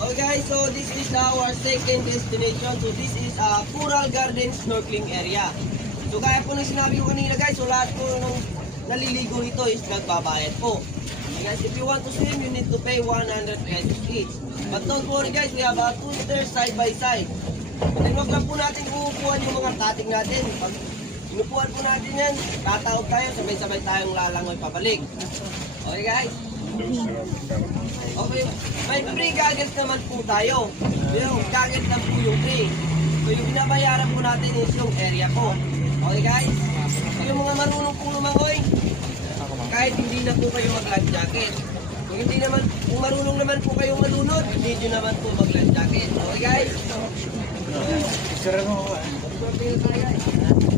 Okay guys, so this is our second destination. So this is a Coral Garden snorkeling area. So kaya po nung sinabi ko kanina guys, so lahat po nung naliligo nito is nagbabayad po. Okay guys, if you want to swim, you need to pay 100 pesos each. But don't worry guys, we have a two stairs side by side. Then wag lang po natin kukupuan yung mga tating natin. Pag inupuan po natin yan, tatawag tayo, sabay-sabay tayong lalangoy pabalik. Okay guys? Okay, may free goggles naman po tayo. Yung goggles lang po yung free. So yung binabayaran po natin is yung area po. Okay guys? So yung mga marunong pong lumangoy, kahit hindi na po kayo mag-life jacket. Kung marunong naman po kayong malunod, hindi nyo naman po mag-life jacket. Okay guys? Sira mo ako. Tayo guys.